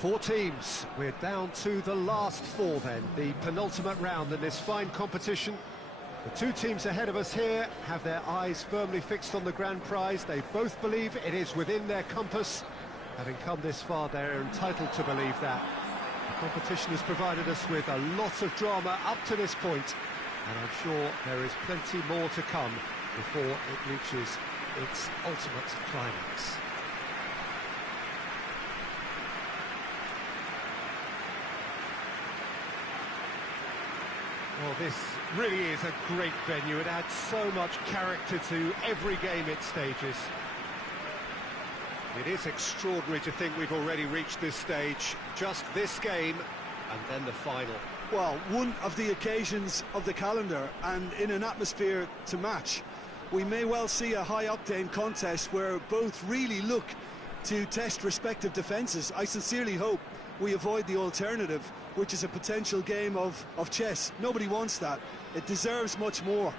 Four teams. We're down to the last four then, the penultimate round in this fine competition. The two teams ahead of us here have their eyes firmly fixed on the grand prize. They both believe it is within their compass. Having come this far, they're entitled to believe that. The competition has provided us with a lot of drama up to this point, and I'm sure there is plenty more to come before it reaches its ultimate climax. Well, this really is a great venue. It adds so much character to every game it stages. It is extraordinary to think we've already reached this stage. Just this game, and then the final. Well, one of the occasions of the calendar, and in an atmosphere to match. We may well see a high-octane contest where both really look to test respective defences. I sincerely hope we avoid the alternative, which is a potential game of chess. Nobody wants that. It deserves much more.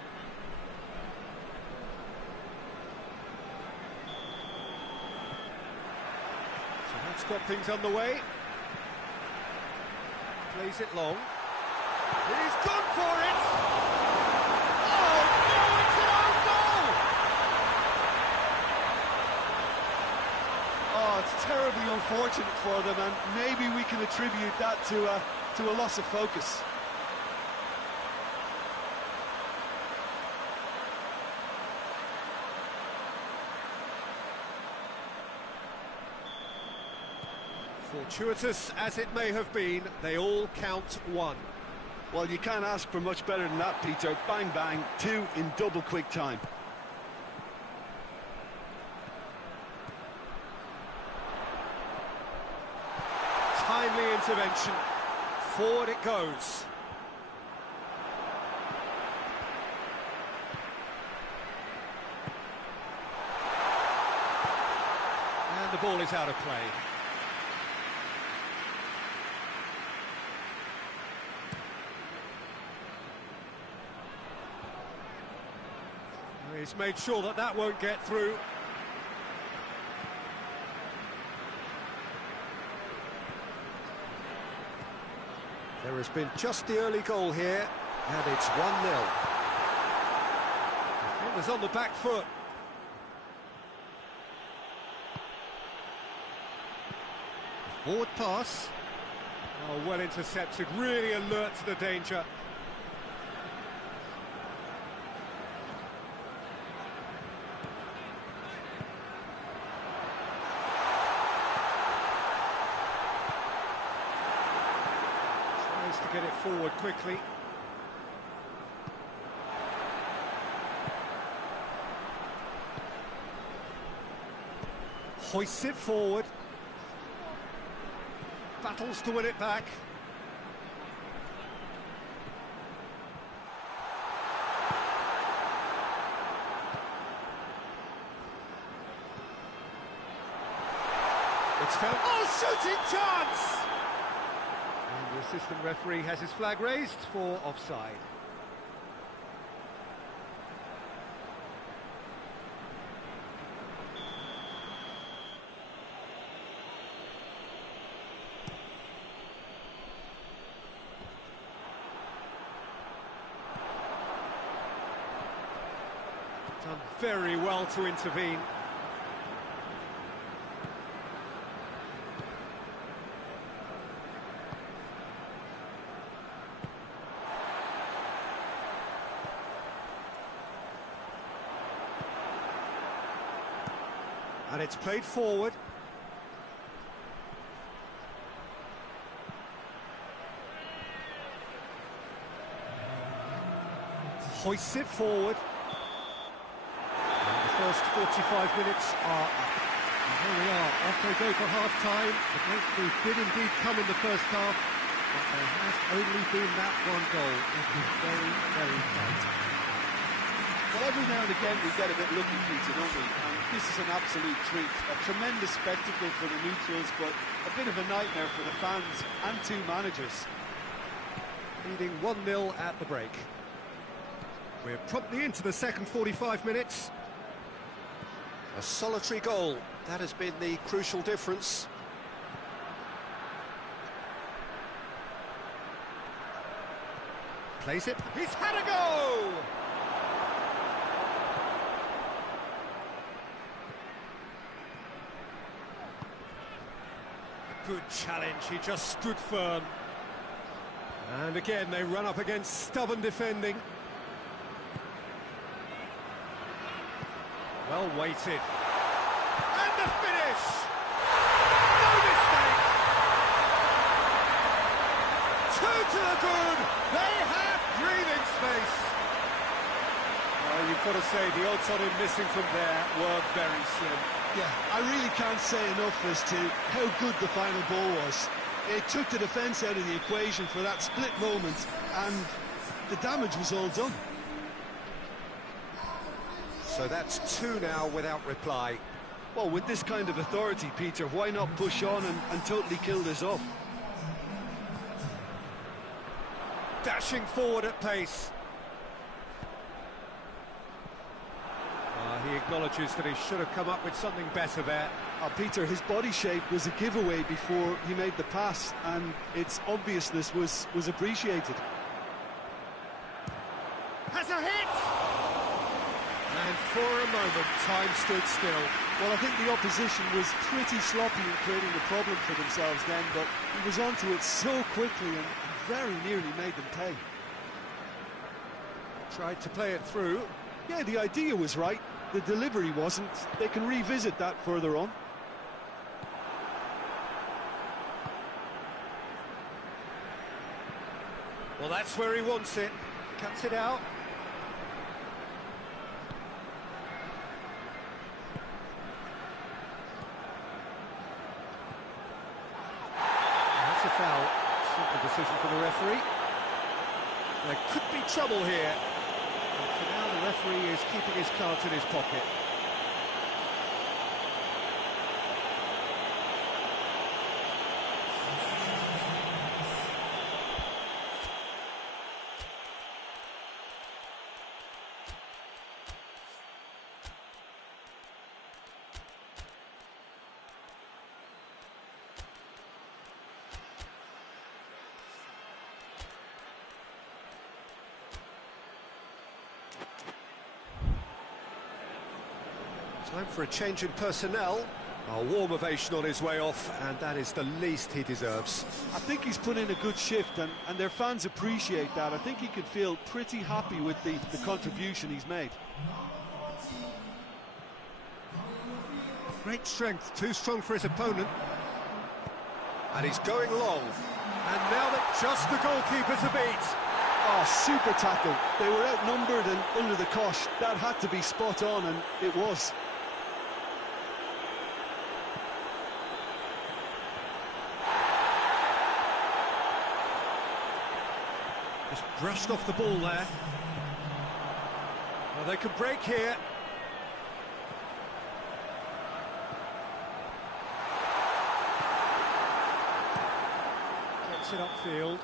So that's got things underway. Plays it long. He's gone for it! Oh, no, it's an own goal! Oh, it's terribly unfortunate for them, and maybe we can attribute that to a loss of focus. Fortuitous as it may have been, they all count one. Well, you can't ask for much better than that, Peter. Bang, bang, two in double quick time. Timely intervention. Forward it goes. And the ball is out of play. He's made sure that that won't get through. There has been just the early goal here, and it's 1-0. Defenders on the back foot. Forward pass. Oh, well intercepted, really alert to the danger. To get it forward quickly. Hoists it forward. Battles to win it back. It's felt. Oh, shooting chance! And the assistant referee has his flag raised for offside. Done very well to intervene. And it's played forward. Hoists it forward. And the first 45 minutes are up. And here we are, off they go for half-time. The breakthrough did indeed come in the first half, but there has only been that one goal. It was very, very tight. Well, every now and again we get a bit lucky, Peter, don't we? And this is an absolute treat. A tremendous spectacle for the neutrals, but a bit of a nightmare for the fans and two managers. Leading 1-0 at the break. We're promptly into the second 45 minutes. A solitary goal, that has been the crucial difference. Plays it. He's had a go! Good challenge, he just stood firm. And again, they run up against stubborn defending. Well weighted. And the finish! No mistake! 2 to the good! They have breathing space! Well, you've got to say, the odds on him missing from there were very slim. Yeah, I really can't say enough as to how good the final ball was. It took the defence out of the equation for that split moment, and the damage was all done. So that's 2 now without reply. Well, with this kind of authority, Peter, why not push on and totally kill this off? Dashing forward at pace. He acknowledges that he should have come up with something better there. Peter, his body shape was a giveaway before he made the pass, and its obviousness was appreciated. Has a hit! And for a moment, time stood still. Well, I think the opposition was pretty sloppy in creating the problem for themselves then, but he was onto it so quickly and very nearly made them pay. Tried to play it through. Yeah, the idea was right. The delivery wasn't. They can revisit that further on. Well, that's where he wants it. Cuts it out. That's a foul. Simple decision for the referee. There could be trouble here. But for now, the referee is keeping his cards in his pocket. Time for a change in personnel. A warm ovation on his way off, and that is the least he deserves. I think he's put in a good shift, and their fans appreciate that. I think he can feel pretty happy with the contribution he's made. Great strength, too strong for his opponent. And he's going long. And now that just the goalkeeper to beat. Oh, super tackle. They were outnumbered and under the cosh. That had to be spot on, and it was. Just brushed off the ball there. Well, they could break here. Gets it upfield.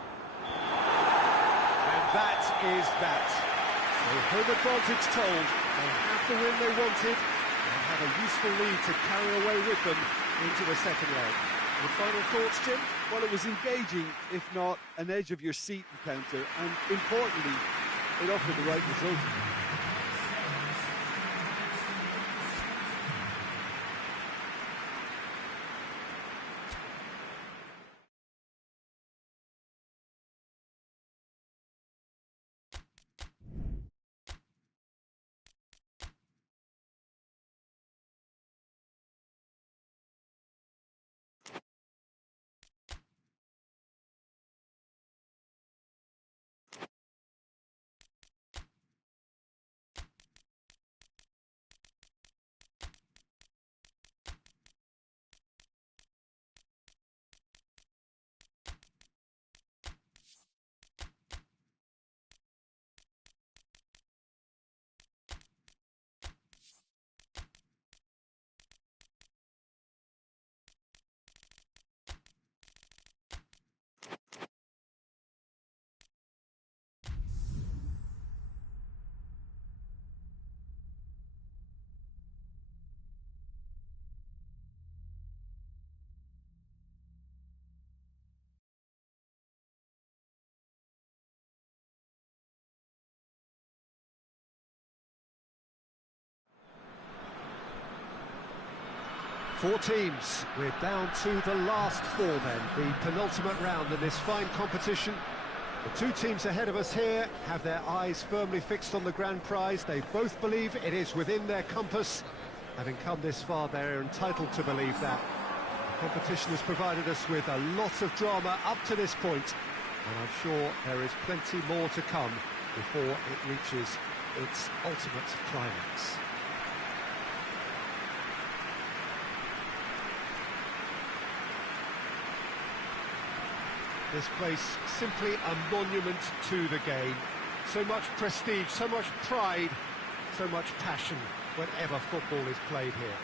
And that is that. So home advantage told. They have the win they wanted. They have a useful lead to carry away with them into the second leg. The final thoughts, Jim? Well, it was engaging, if not an edge-of-your-seat encounter, and importantly, it offered the right result. Four teams. We're down to the last four then, the penultimate round in this fine competition. The two teams ahead of us here have their eyes firmly fixed on the grand prize. They both believe it is within their compass. Having come this far, they're entitled to believe that. The competition has provided us with a lot of drama up to this point, and I'm sure there is plenty more to come before it reaches its ultimate climax. This place simply a monument to the game. So much prestige, so much pride, so much passion whenever football is played here.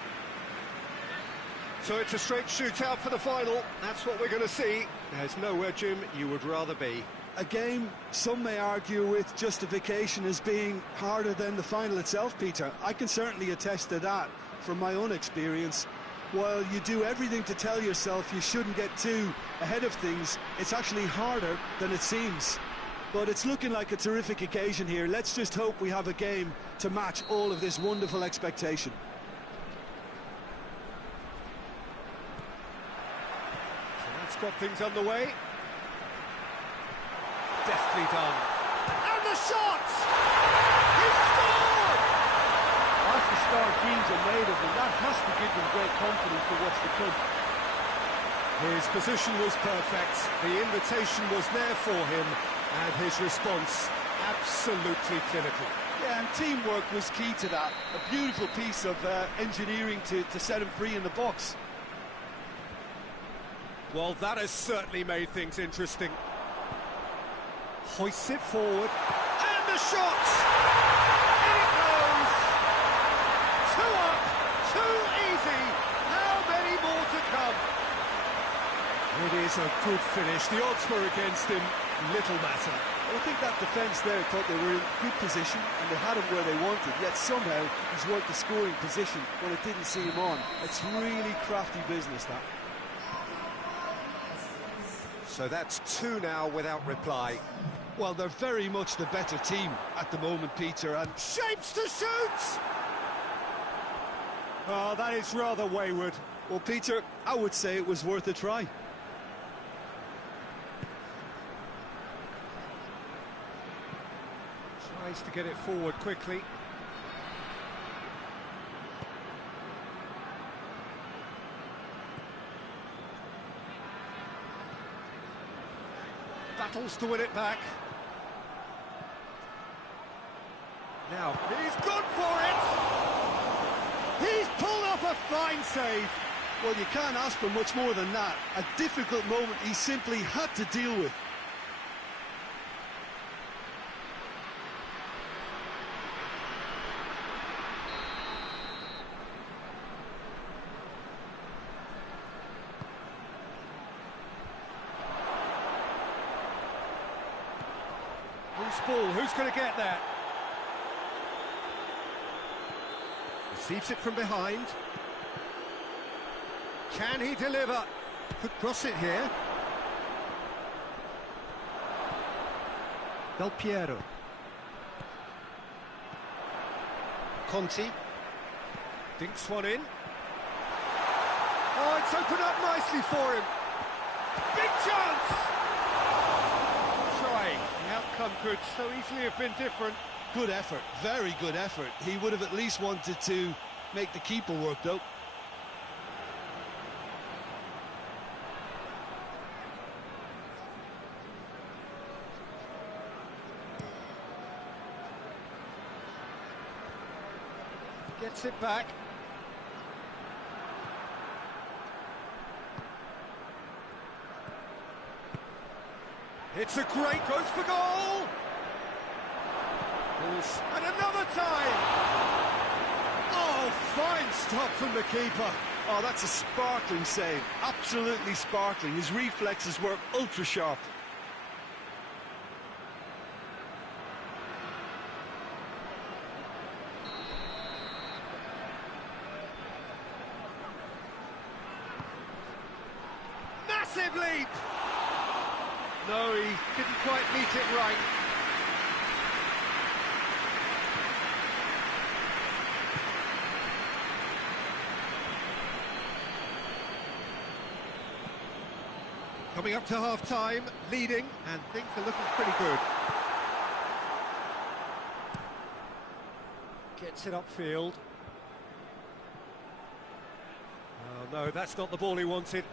So it's a straight shootout for the final. That's what we're going to see. There's nowhere, Jim, you would rather be. A game some may argue with justification as being harder than the final itself, Peter. I can certainly attest to that from my own experience. While you do everything to tell yourself you shouldn't get too ahead of things, it's actually harder than it seems. But it's looking like a terrific occasion here. Let's just hope we have a game to match all of this wonderful expectation. So that's got things underway. Deftly done. And the shot! He scored! That's the start teams are made of, and that has to give them great confidence for what's to come. His position was perfect, the invitation was there for him, and his response absolutely clinical. Yeah, and teamwork was key to that. A beautiful piece of engineering to set him free in the box. Well, that has certainly made things interesting. Hoists it forward, and the shot! In it goes! Two up, too easy. How many more to come? It is a good finish. The odds were against him, little matter. I think that defence there thought they were in good position and they had him where they wanted, yet somehow he's worked the scoring position when it didn't see him on. It's really crafty business, that. So that's two now without reply. Well, they're very much the better team at the moment, Peter, and Shapes to shoot! Oh, that is rather wayward. well, Peter, I would say it was worth a try. Tries to get it forward quickly. Battles to win it back. Now, he's gone for it! He's pulled off a fine save. Well, you can't ask for much more than that. A difficult moment he simply had to deal with. Who's ball? Who's going to get there? Receives it from behind. Can he deliver? Could cross it here. Del Piero. Conti. Dinks one in. Oh, it's opened up nicely for him. Big chance! Trying. The outcome could so easily have been different. Good effort, very good effort. He would have at least wanted to make the keeper work, though. Gets it back. It's a great, goes for goal! And another time! Oh, fine stop from the keeper. Oh, that's a sparkling save, absolutely sparkling. His reflexes were ultra sharp. Massive leap! No, he didn't quite meet it right. Coming up to half-time, leading, and things are looking pretty good. Gets it upfield. Oh no, that's not the ball he wanted.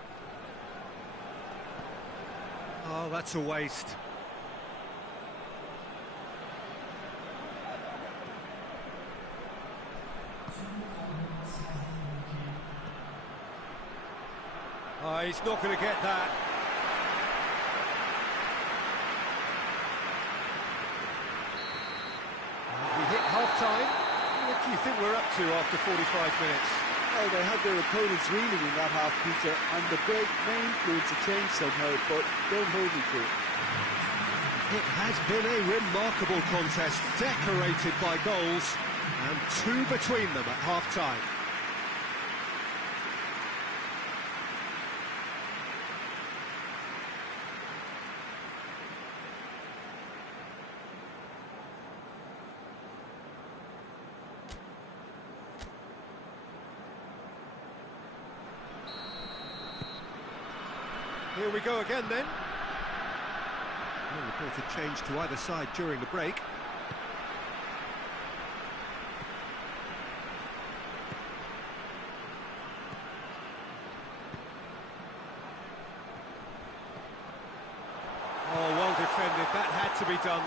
Oh, that's a waste. Oh, he's not going to get that. We hit half-time. What do you think we're up to after 45 minutes? Well, they had their opponents reeling in that half, Peter, and the break may influence a change somehow, but don't hold me to it. It has been a remarkable contest, decorated by goals, and two between them at half-time. Here we go again then. No reported change to either side during the break. Oh, well defended, that had to be done.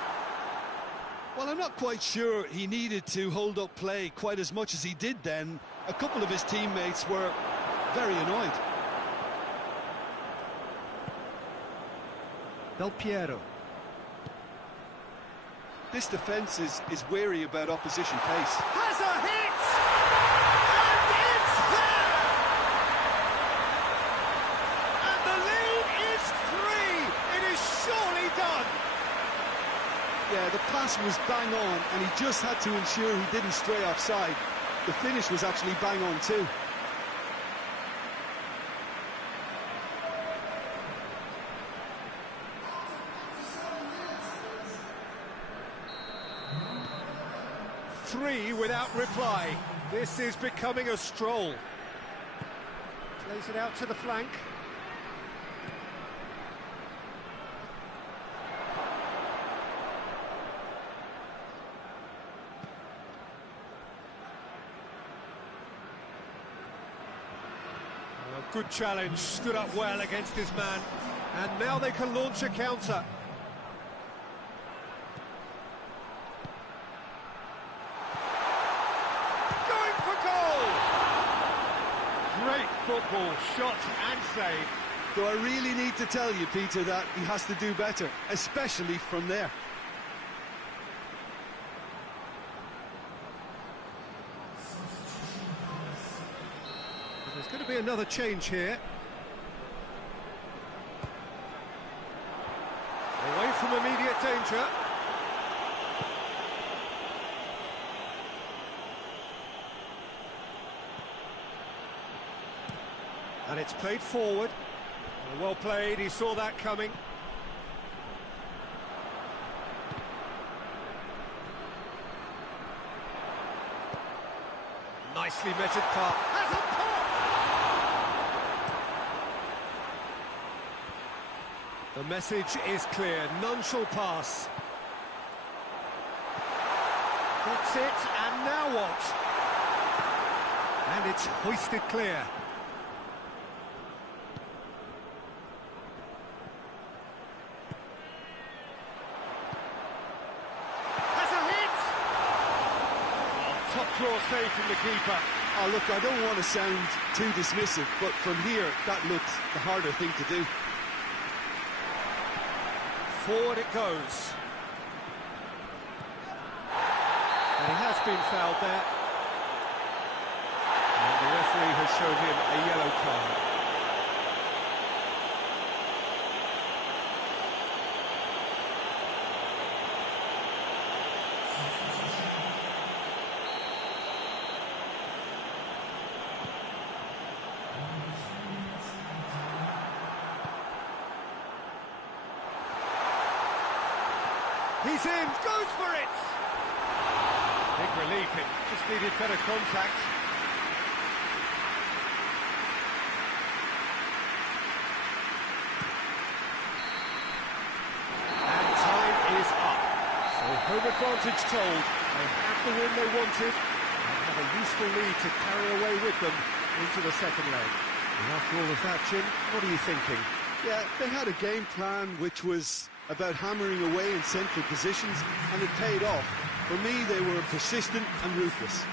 Well, I'm not quite sure he needed to hold up play quite as much as he did then. A couple of his teammates were very annoyed. Del Piero. This defence is wary about opposition pace. Has a hit! And it's there! And the lead is 3! It is surely done! Yeah, the pass was bang on, and he just had to ensure he didn't stray offside. The finish was actually bang on too. Three without reply. This is becoming a stroll. Plays it out to the flank. Good challenge, stood up well against his man, and now they can launch a counter. Going for goal! Great football, shot and save. Do I really need to tell you, Peter, that he has to do better, especially from there? There's going to be another change here. Away from immediate danger. And it's played forward. Well played, he saw that coming. Nicely measured cut. Has a pop! The message is clear, none shall pass. Gets it, and now what? And it's hoisted clear. Has a hit! Oh, top draw save from the keeper. Oh, look, I don't want to sound too dismissive, but from here, that looked the harder thing to do. Forward it goes. And he has been fouled there. And the referee has shown him a yellow card. He's in, goes for it! Big relief, it just needed better contact. advantage told. They have the win they wanted and have a useful lead to carry away with them into the second leg. And after all of that, Jim, what are you thinking? Yeah, they had a game plan which was about hammering away in central positions, and it paid off. For me, they were persistent and ruthless.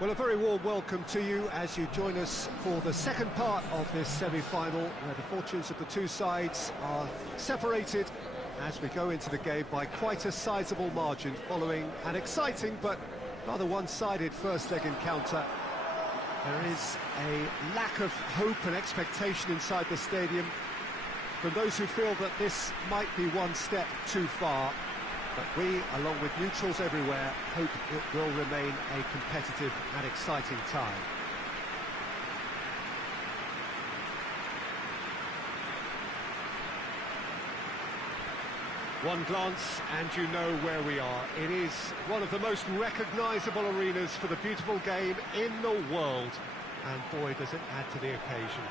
Well, a very warm welcome to you as you join us for the second part of this semi-final, where the fortunes of the two sides are separated as we go into the game by quite a sizable margin, following an exciting but rather one-sided first leg encounter. There is a lack of hope and expectation inside the stadium from those who feel that this might be one step too far. But we, along with neutrals everywhere, hope it will remain a competitive and exciting tie. One glance and you know where we are. It is one of the most recognisable arenas for the beautiful game in the world. And boy, does it add to the occasion.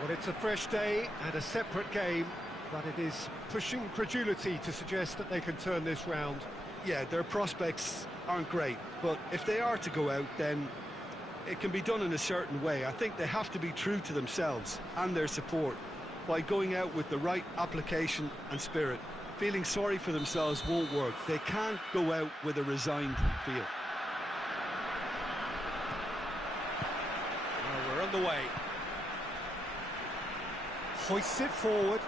Well, it's a fresh day and a separate game, but it is pushing credulity to suggest that they can turn this round. Yeah, their prospects aren't great, but if they are to go out, then it can be done in a certain way. I think they have to be true to themselves and their support by going out with the right application and spirit. Feeling sorry for themselves won't work. They can't go out with a resigned feel. Well, we're on the way. Hoists it forward.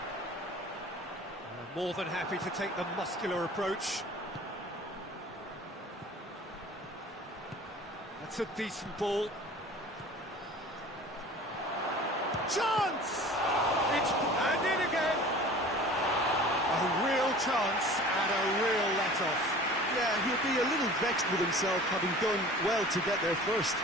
More than happy to take the muscular approach. That's a decent ball. Chance! It's and in again. A real chance and a real let-off. Yeah, he'll be a little vexed with himself, having done well to get there first.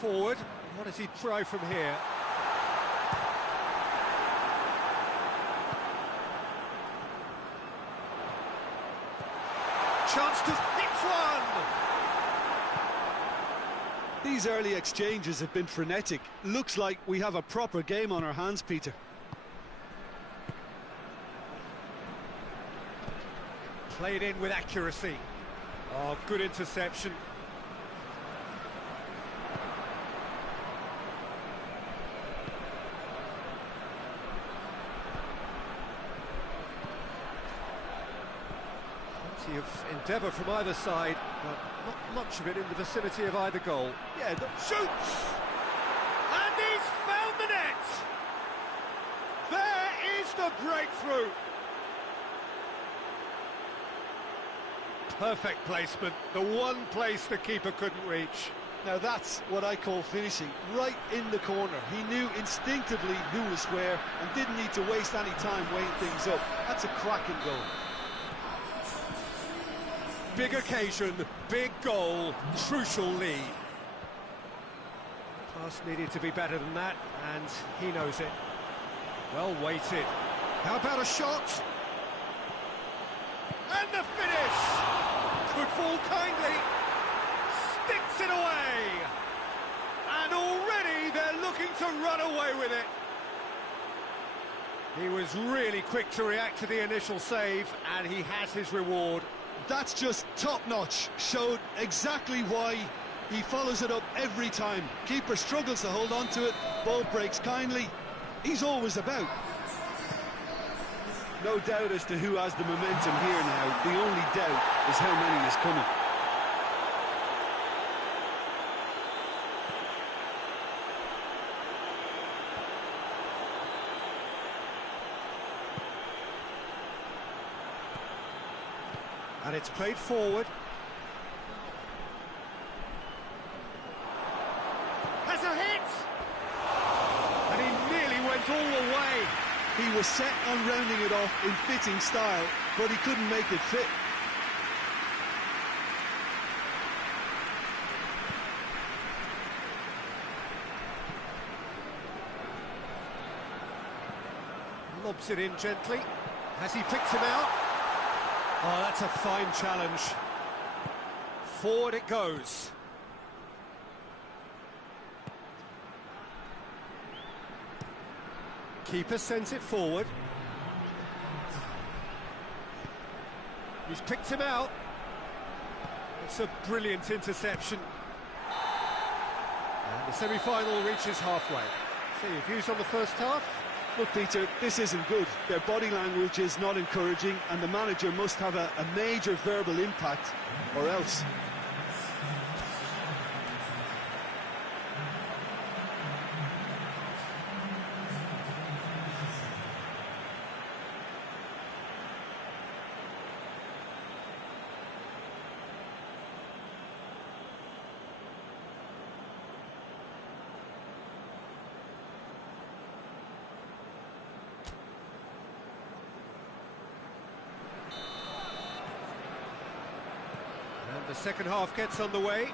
Forward, what does he try from here? Chance to hit one! These early exchanges have been frenetic. Looks like we have a proper game on our hands, Peter. Played in with accuracy. Oh, good interception. Plenty of endeavour from either side, but not much of it in the vicinity of either goal. Yeah, shoots! And he's found the net! There is the breakthrough! Perfect placement, the one place the keeper couldn't reach. Now that's what I call finishing, right in the corner. He knew instinctively who was where and didn't need to waste any time weighing things up. That's a cracking goal. Big occasion, big goal, crucial lead. Pass needed to be better than that, and he knows it. Well weighted. How about a shot? And the finish! Could fall kindly, sticks it away, and already they're looking to run away with it. He was really quick to react to the initial save, and he has his reward. That's just top-notch. Showed exactly why he follows it up every time. Keeper struggles to hold on to it, ball breaks kindly. He's always about. No doubt as to who has the momentum here now. The only doubt is how many is coming. And it's played forward. Has a hit! And he nearly went all the way. He was set on rounding it off in fitting style, but he couldn't make it fit. Lobs it in gently. Has he picked him out? Oh, that's a fine challenge. Forward it goes. Keeper sends it forward. He's picked him out. It's a brilliant interception. And the semi-final reaches halfway. So your views on the first half? Look, Peter, this isn't good. Their body language is not encouraging, and the manager must have a major verbal impact, or else. The second half gets underway.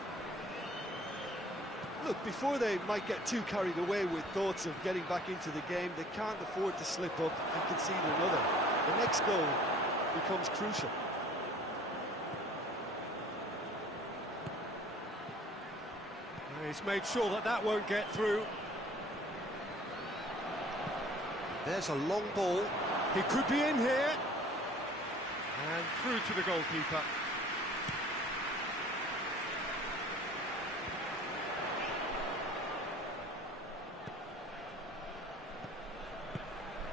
Look, before they might get too carried away with thoughts of getting back into the game, they can't afford to slip up and concede another. The next goal becomes crucial. He's made sure that that won't get through. There's a long ball. He could be in here. And through to the goalkeeper.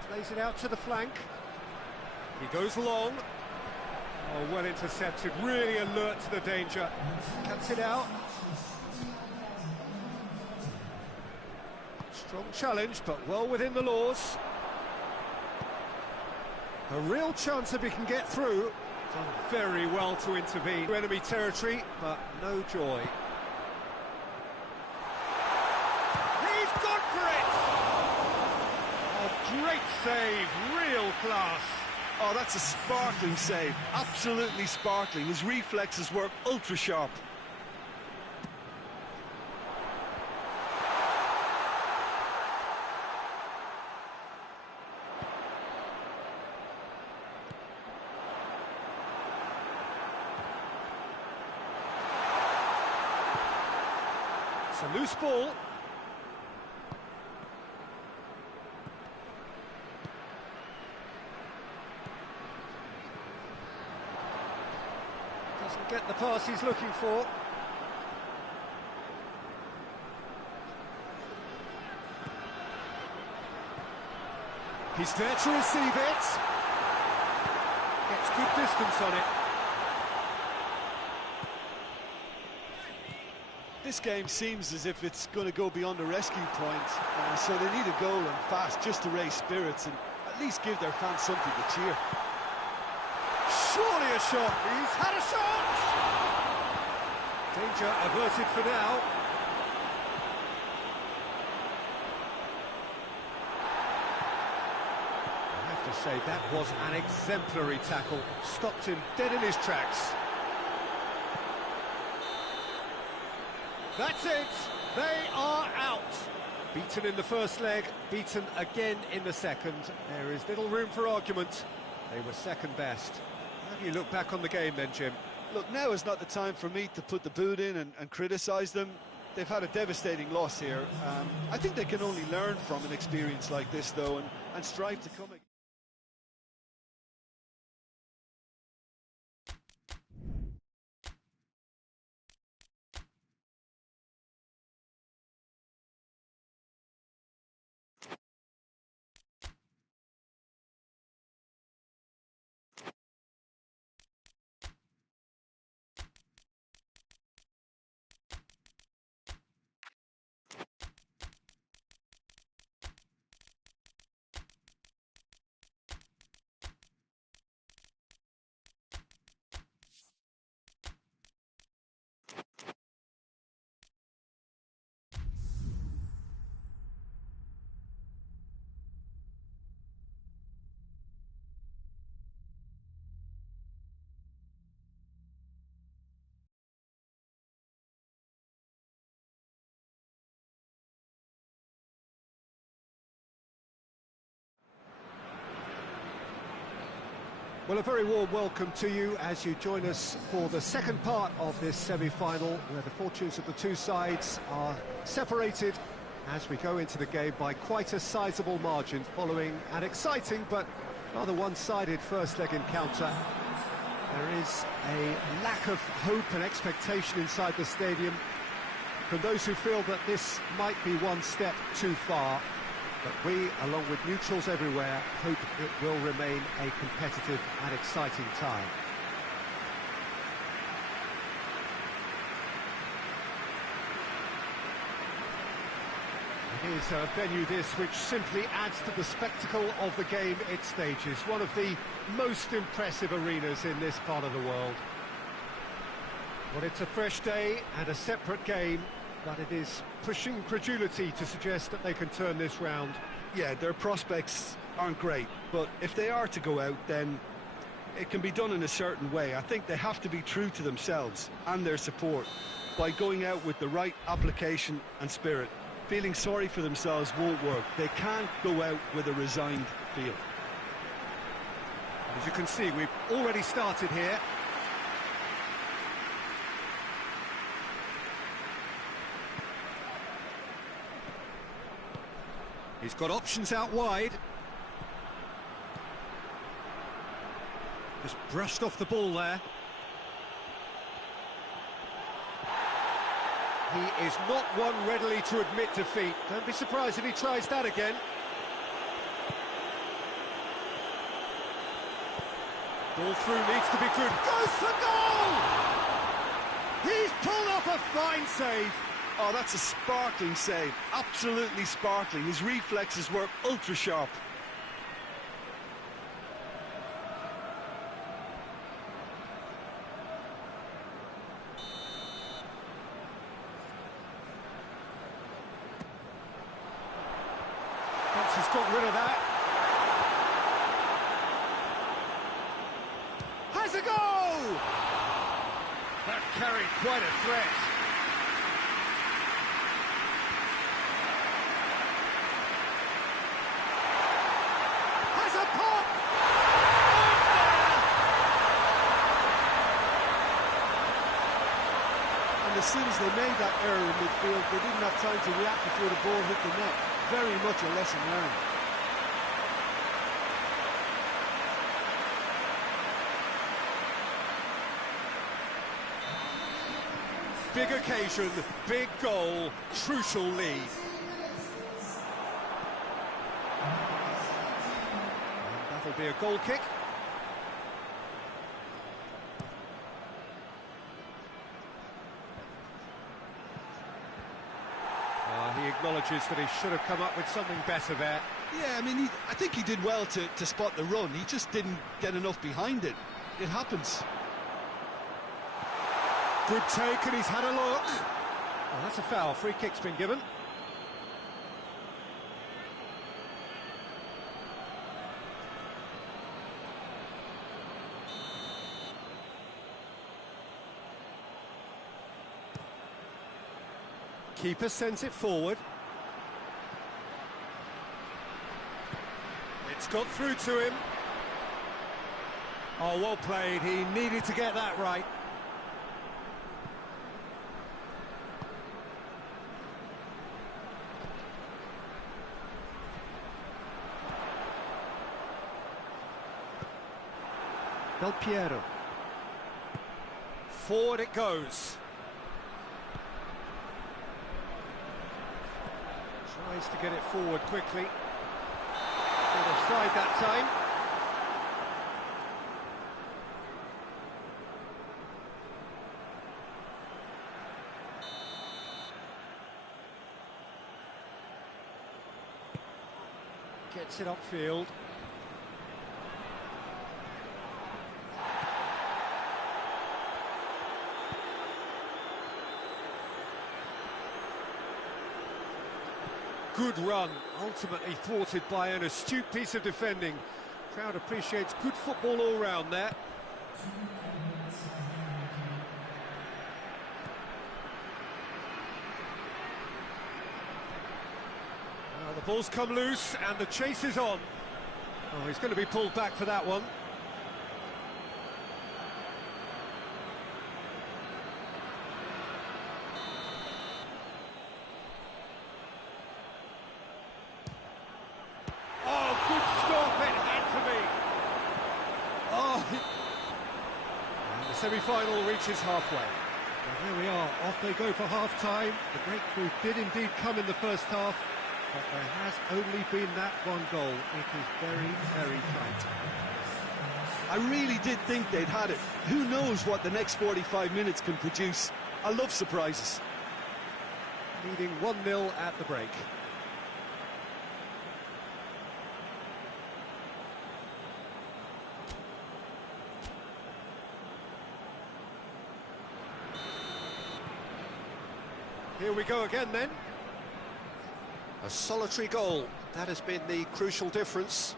Plays it out to the flank. He goes long. Oh, well intercepted, really alert to the danger. Cuts it out. Strong challenge, but well within the laws. A real chance if he can get through. Done very well to intervene. Enemy territory, but no joy. He's gone for it! Great save, real class. Oh, that's a sparkling save, absolutely sparkling. His reflexes work ultra sharp. It's a loose ball. Doesn't get the pass he's looking for. He's there to receive it. Gets good distance on it. This game seems as if it's going to go beyond a rescue point, so they need a goal and fast just to raise spirits and at least give their fans something to cheer. Surely a shot. He's had a shot. Danger averted for now. I have to say that was an exemplary tackle. Stopped him dead in his tracks. That's it, they are out. Beaten in the first leg, beaten again in the second. There is little room for argument. They were second best. How do you look back on the game then, Jim? Look, now is not the time for me to put the boot in and criticise them. They've had a devastating loss here. I think they can only learn from an experience like this, though, and strive to come again. Well, a very warm welcome to you as you join us for the second part of this semi-final, where the fortunes of the two sides are separated as we go into the game by quite a sizable margin following an exciting but rather one-sided first leg encounter. There is a lack of hope and expectation inside the stadium from those who feel that this might be one step too far. But we, along with neutrals everywhere, hope it will remain a competitive and exciting time. It is a venue this which simply adds to the spectacle of the game it stages. One of the most impressive arenas in this part of the world. Well, it's a fresh day and a separate game, but it is pushing credulity to suggest that they can turn this round. Yeah, their prospects aren't great, but if they are to go out, then it can be done in a certain way. I think they have to be true to themselves and their support by going out with the right application and spirit. Feeling sorry for themselves won't work. They can't go out with a resigned feel. As you can see, we've already started here. He's got options out wide. Just brushed off the ball there. He is not one readily to admit defeat. Don't be surprised if he tries that again. Ball through needs to be good. Goes for goal! He's pulled off a fine save. Oh, that's a sparkling save. Absolutely sparkling. His reflexes were ultra sharp. He's got rid of that. Has a goal! That carried quite a threat. Has a pop! Oh, and And as soon as they made that error in midfield, they didn't have time to react before the ball hit the net. Very much a lesson learned. Big occasion, big goal, crucial lead. And that'll be a goal kick. He acknowledges that he should have come up with something better there. Yeah, I mean, I think he did well to spot the run. He just didn't get enough behind it. It happens. Good take, and he's had a look. Oh, that's a foul. Free kick's been given. Keeper sends it forward. It's got through to him. Oh, well played. He needed to get that right. Del Piero. Forward it goes. Tries to get it forward quickly. Bit offside that time. Gets it upfield. Good run, ultimately thwarted by an astute piece of defending. Crowd appreciates good football all round there. Now the ball's come loose and the chase is on. Oh, he's going to be pulled back for that one. Semi-final reaches halfway. Well, there we are, off they go for half-time. The breakthrough did indeed come in the first half, but there has only been that one goal. It is very, very tight. I really did think they'd had it. Who knows what the next 45 minutes can produce? I love surprises. Leading 1-0 at the break. Here we go again then. A solitary goal, that has been the crucial difference.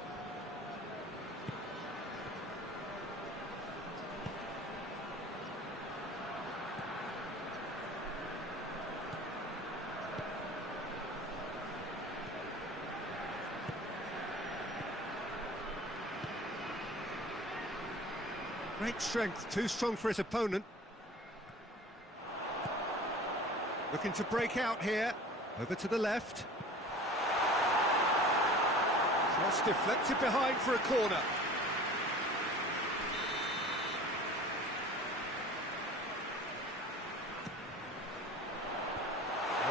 Great strength, too strong for his opponent. Looking to break out here, over to the left. Cross deflected behind for a corner.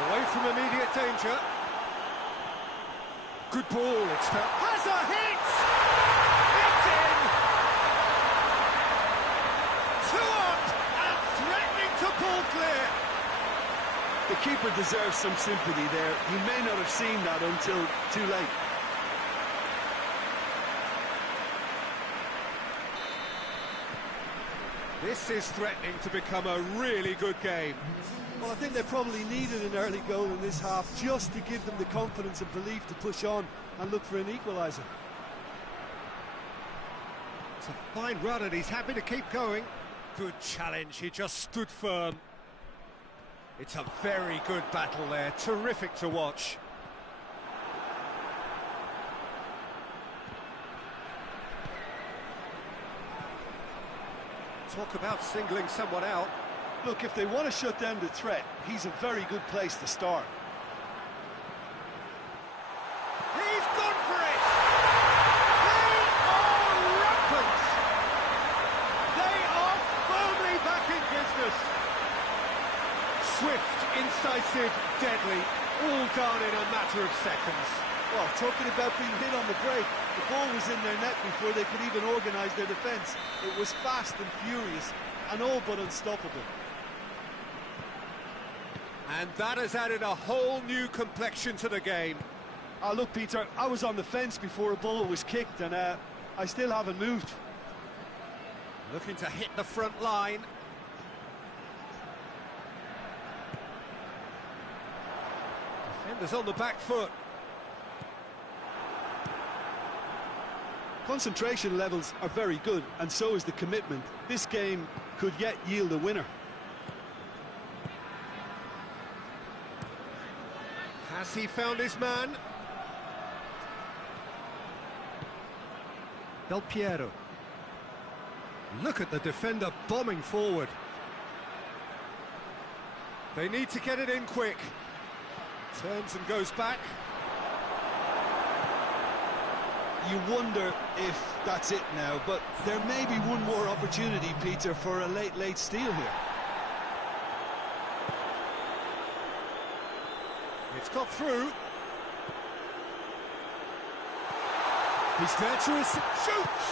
Away from immediate danger. Good ball, it's felt. Has a hit! It's in! 2 up and threatening to pull clear. The keeper deserves some sympathy there. He may not have seen that until too late. This is threatening to become a really good game. Well, I think they probably needed an early goal in this half just to give them the confidence and belief to push on and look for an equaliser. It's a fine run and he's happy to keep going. Good challenge, he just stood firm. It's a very good battle there, terrific to watch. Talk about singling someone out. Look, if they want to shut down the threat, he's a very good place to start. He's gone for it! They are rampant! They are firmly back in business! Swift, incisive, deadly, all done in a matter of seconds. Well, talking about being hit on the break, the ball was in their net before they could even organise their defence. It was fast and furious, and all but unstoppable. And that has added a whole new complexion to the game. Look, Peter, I was on the fence before a ball was kicked, and I still haven't moved. Looking to hit the front line. Defenders on the back foot. Concentration levels are very good, and so is the commitment. This game could yet yield a winner. Has he found his man? Del Piero. Look at the defender bombing forward. They need to get it in quick. Turns and goes back. You wonder if that's it now, but there may be one more opportunity, Peter, for a late steal here. It's got through. He's there to shoots!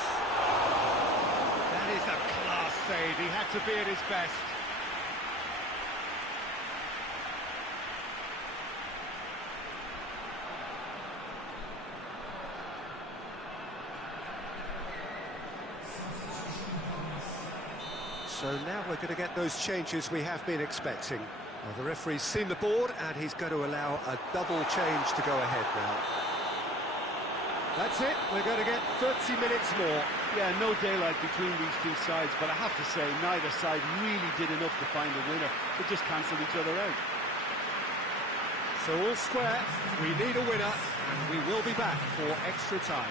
That is a class save. He had to be at his best. So now we're going to get those changes we have been expecting. Well, the referee's seen the board, and he's going to allow a double change to go ahead now. That's it, we're going to get 30 minutes more. Yeah, no daylight between these two sides, but I have to say, neither side really did enough to find a winner. They just cancelled each other out. So all square, we need a winner, and we will be back for extra time.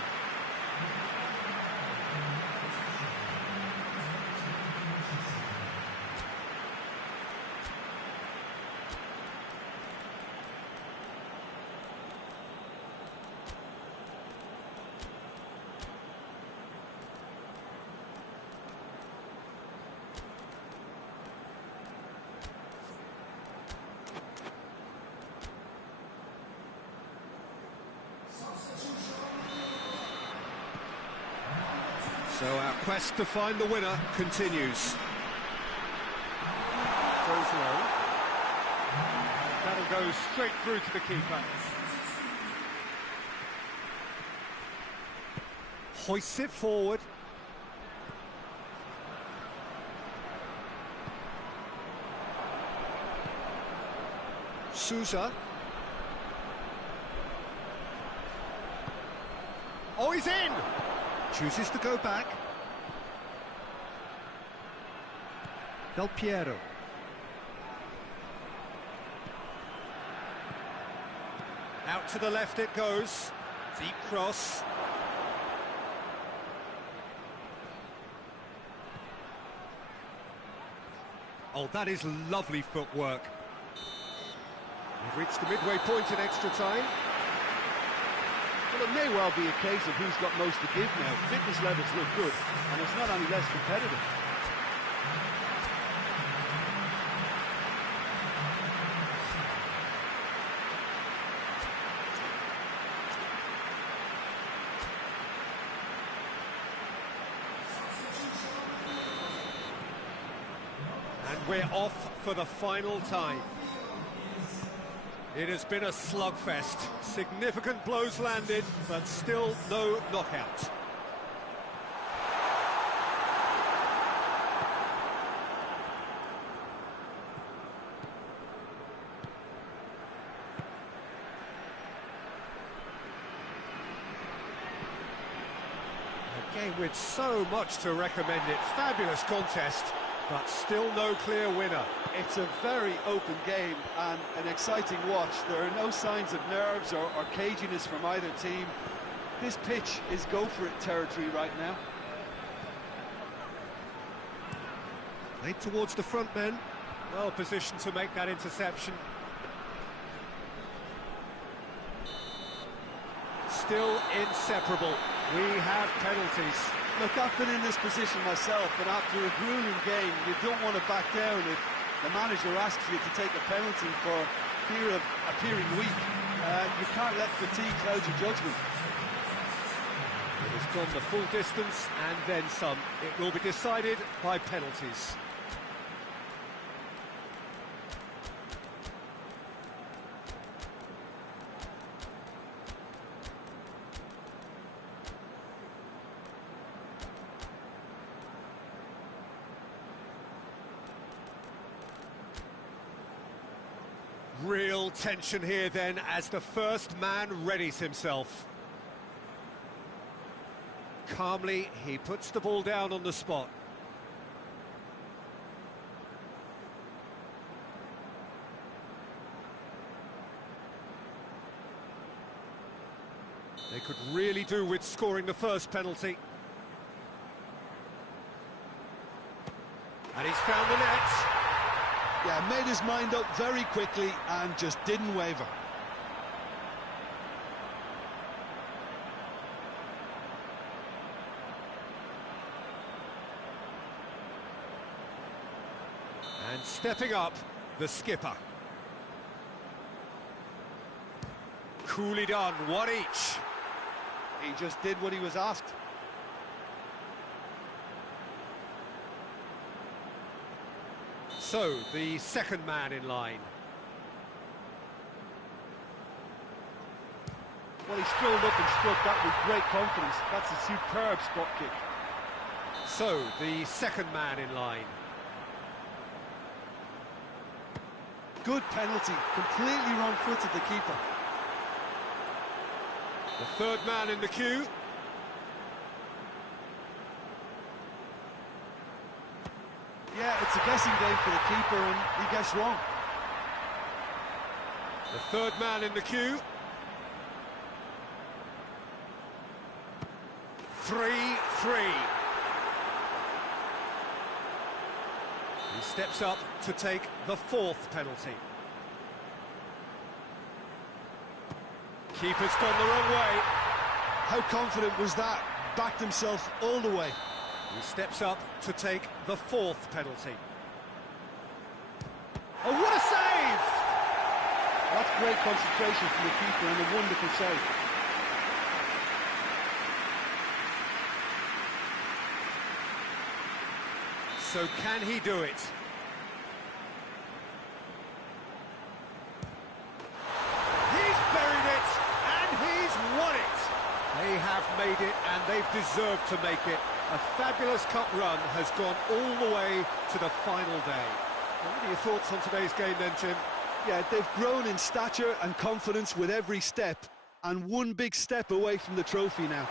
So our quest to find the winner continues. Goes low. That'll go straight through to the keeper. Hoists it forward. Sousa. Oh, he's in! Chooses to go back. Del Piero. Out to the left it goes. Deep cross. Oh, that is lovely footwork. We've reached the midway point in extra time. Well, it may well be a case of who's got most to give now. Fitness levels look good, and it's not any less competitive. And we're off for the final time. It has been a slugfest. Significant blows landed, but still no knockout. A game with so much to recommend it. Fabulous contest, but still no clear winner. It's a very open game and an exciting watch. There are no signs of nerves or caginess from either team. This pitch is go-for-it territory right now. Played towards the front men. Well positioned to make that interception. Still inseparable. We have penalties. Look, I've been in this position myself, and after a grueling game, you don't want to back down if the manager asks you to take a penalty for fear of appearing weak. You can't let fatigue cloud your judgment. It has gone the full distance and then some. It will be decided by penalties. Real tension here then as the first man readies himself. Calmly, he puts the ball down on the spot. They could really do with scoring the first penalty. And he's found the net. Yeah, made his mind up very quickly and just didn't waver. And stepping up, the skipper. Coolly done, one each. He just did what he was asked. So, the second man in line. Well, he strolled up and struck that with great confidence. That's a superb spot kick. So, the second man in line. Good penalty, completely wrong-footed the keeper. The third man in the queue. Yeah, it's a guessing game for the keeper, and he guessed wrong. The third man in the queue. 3-3. He steps up to take the fourth penalty. Keeper's gone the wrong way. How confident was that? Backed himself all the way. He steps up to take the fourth penalty. Oh, what a save! That's great concentration from the keeper and a wonderful save. So can he do it? He's buried it, and he's won it! They have made it, and they've deserved to make it. A fabulous cup run has gone all the way to the final day. What are your thoughts on today's game then, Jim? Yeah, they've grown in stature and confidence with every step, and one big step away from the trophy now.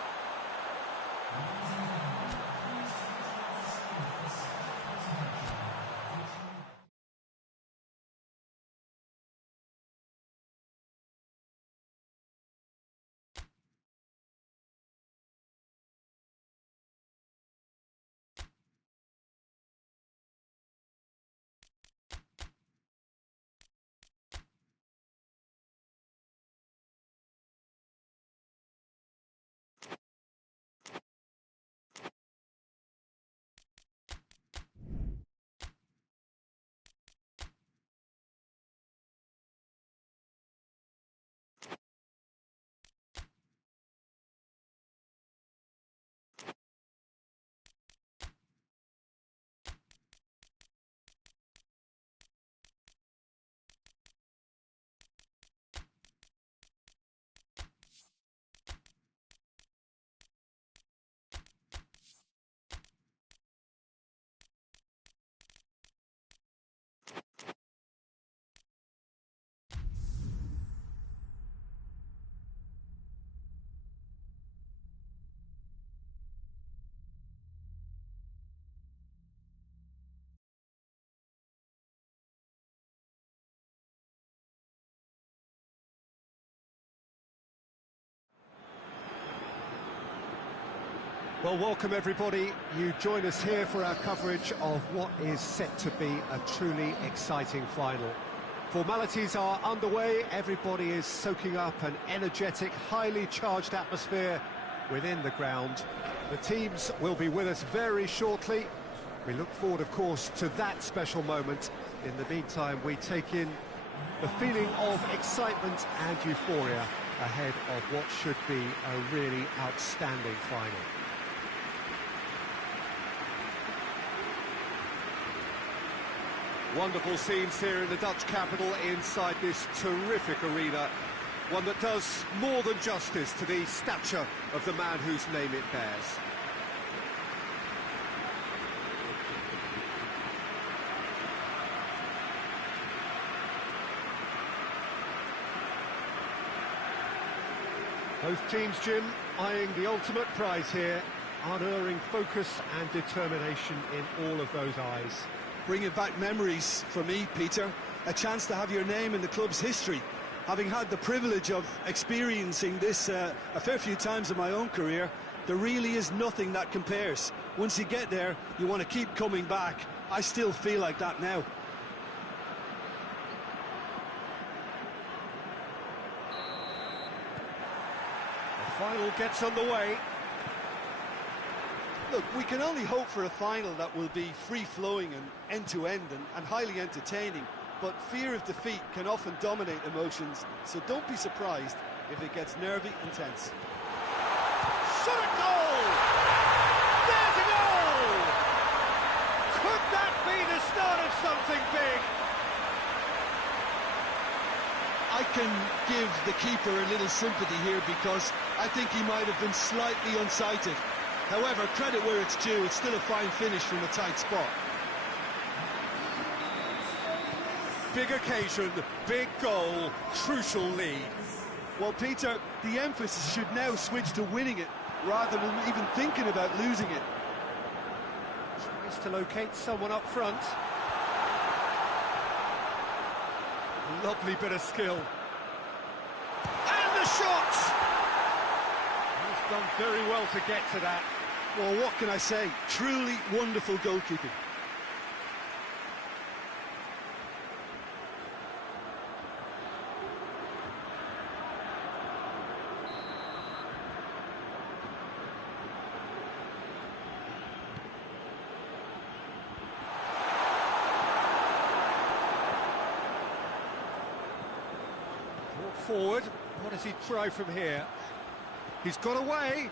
Well, welcome everybody. You join us here for our coverage of what is set to be a truly exciting final. Formalities are underway, everybody is soaking up an energetic, highly charged atmosphere within the ground. The teams will be with us very shortly. We look forward, of course, to that special moment. In the meantime, we take in the feeling of excitement and euphoria ahead of what should be a really outstanding final. Wonderful scenes here in the Dutch capital inside this terrific arena. One that does more than justice to the stature of the man whose name it bears. Both teams, Jim, eyeing the ultimate prize here, unerring focus and determination in all of those eyes. Bringing back memories for me, Peter. A chance to have your name in the club's history. Having had the privilege of experiencing this a fair few times in my own career, there really is nothing that compares. Once you get there, you want to keep coming back. I still feel like that now. The final gets underway. Look, we can only hope for a final that will be free-flowing and end-to-end and highly entertaining, but fear of defeat can often dominate emotions, so don't be surprised if it gets nervy and tense. Shot at goal! There's a goal! Could that be the start of something big? I can give the keeper a little sympathy here because I think he might have been slightly unsighted. However, credit where it's due, it's still a fine finish from a tight spot. Big occasion, big goal, crucial lead. Well, Peter, the emphasis should now switch to winning it, rather than even thinking about losing it. Tries to locate someone up front. Lovely bit of skill. And the shot! He's done very well to get to that. Well, what can I say? Truly wonderful goalkeeping. Brought forward. What does he try from here? He's got away.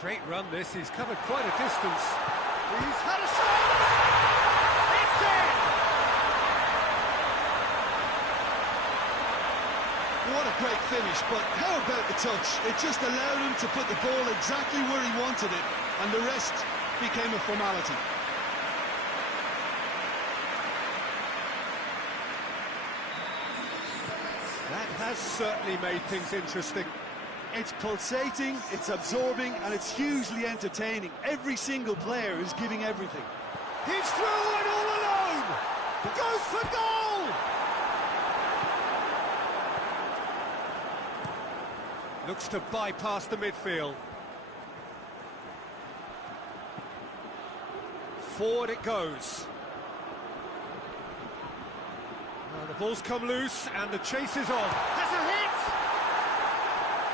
Great run this, he's covered quite a distance. He's had a shot! It's in! What a great finish, but how about the touch? It just allowed him to put the ball exactly where he wanted it, and the rest became a formality. That has certainly made things interesting. It's pulsating, it's absorbing, and it's hugely entertaining. Every single player is giving everything. He's through and all alone! Goes for goal! Looks to bypass the midfield. Forward it goes. Now the ball's come loose and the chase is on. Has a hit!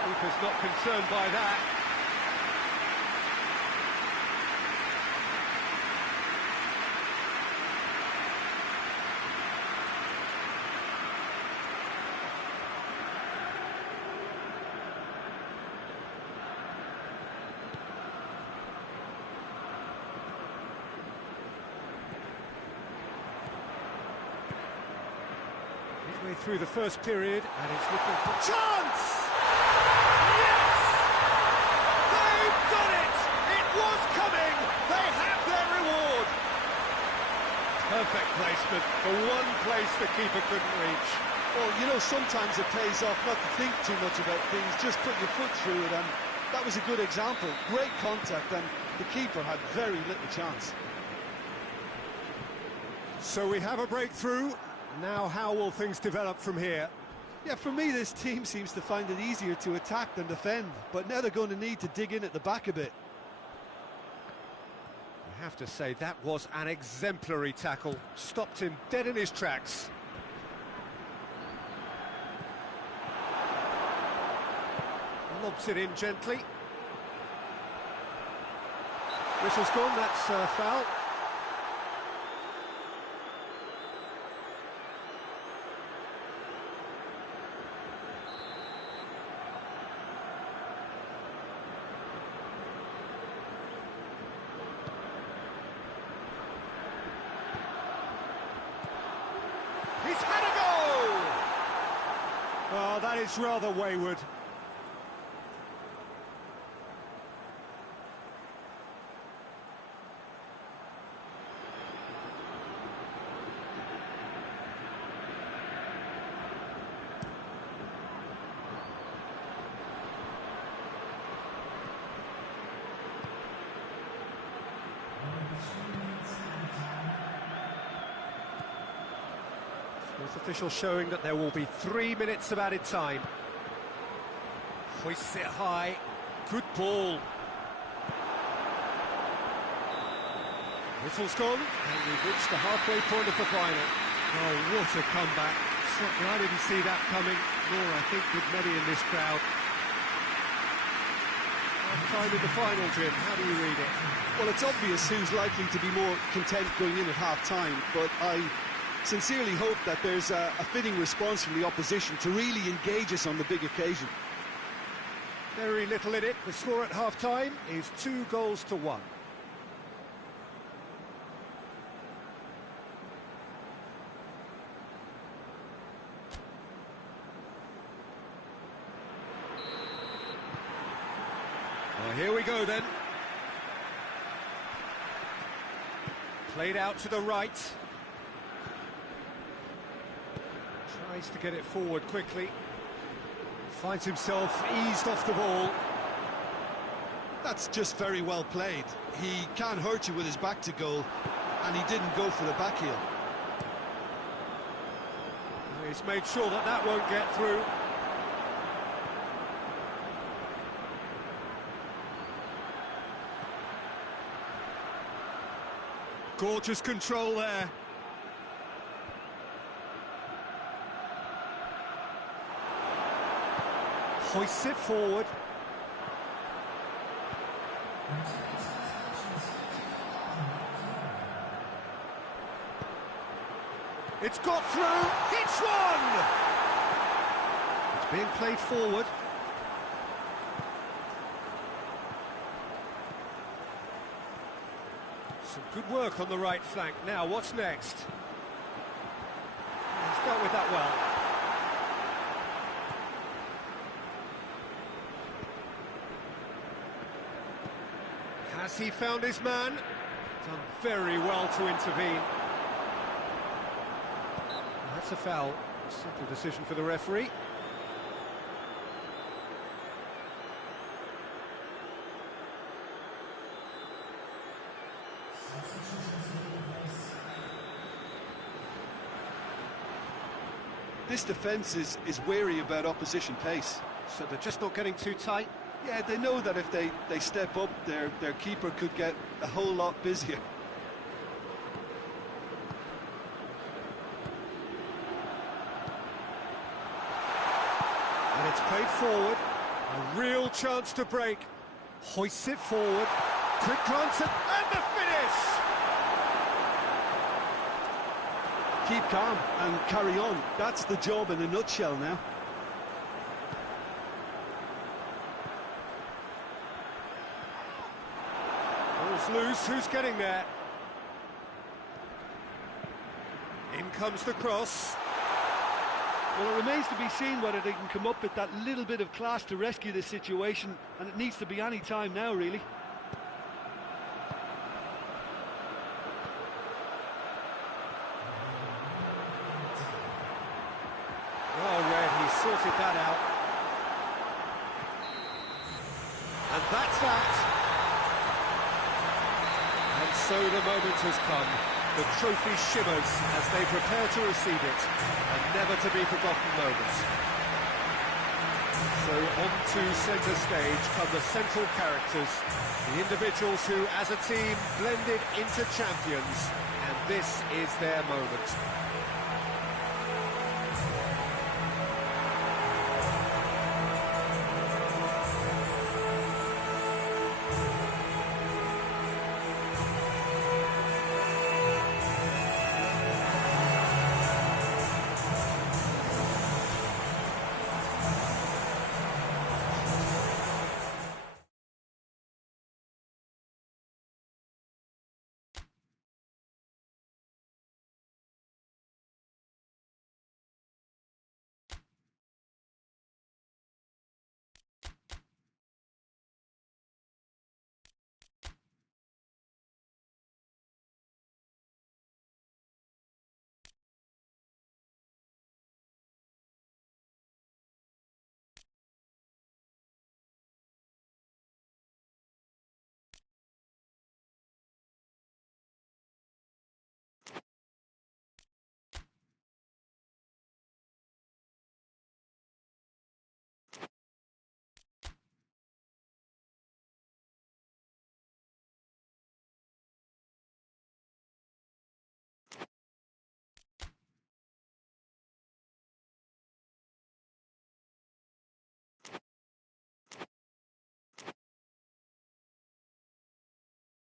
Keeper's not concerned by that. Midway through the first period, and it's looking for chance! Perfect placement, the one place the keeper couldn't reach. Well, you know, sometimes it pays off not to think too much about things, just put your foot through it, and that was a good example. Great contact, and the keeper had very little chance. So we have a breakthrough. Now how will things develop from here? Yeah, for me, this team seems to find it easier to attack than defend, but now they're going to need to dig in at the back a bit. I have to say, that was an exemplary tackle. Stopped him dead in his tracks. Lobs it in gently. Whistle's gone, that's foul. He's had a goal! Oh, that is rather wayward. Fourth official showing that there will be 3 minutes of added time. Hoists it high. Good ball. Whistle's gone, and we've reached the halfway point of the final. Oh, what a comeback. Certainly I didn't see that coming, nor I think did many in this crowd. Half-time in the final, Jim. How do you read it? Well, it's obvious who's likely to be more content going in at half-time, but I sincerely hope that there's a fitting response from the opposition to really engage us on the big occasion. Very little in it. The score at half-time is 2-1. Well, here we go then. Played out to the right. Tries to get it forward quickly. Finds himself eased off the ball. That's just very well played. He can't hurt you with his back to goal, and he didn't go for the back heel. He's made sure that that won't get through. Gorgeous control there. Hoists it forward. It's got through. It's one! It's being played forward. Some good work on the right flank. Now, what's next? He's dealt with that well. Has he found his man? Done very well to intervene. That's a foul. A simple decision for the referee. This defence is wary about opposition pace. So they're just not getting too tight? Yeah, they know that if they step up, their keeper could get a whole lot busier. And it's played forward. A real chance to break. Hoists it forward. Quick glance at, and the finish! Keep calm and carry on. That's the job in a nutshell now. Ball's loose, who's getting there? In comes the cross. Well, it remains to be seen whether they can come up with that little bit of class to rescue this situation, and it needs to be any time now, really. Well read, he sorted that out. And that's that. And so the moment has come. The trophy shimmers as they prepare to receive it. A never-to-be-forgotten moment. So So onto centre stage come the central characters, the individuals who, as a team, blended into champions, and this is their moment.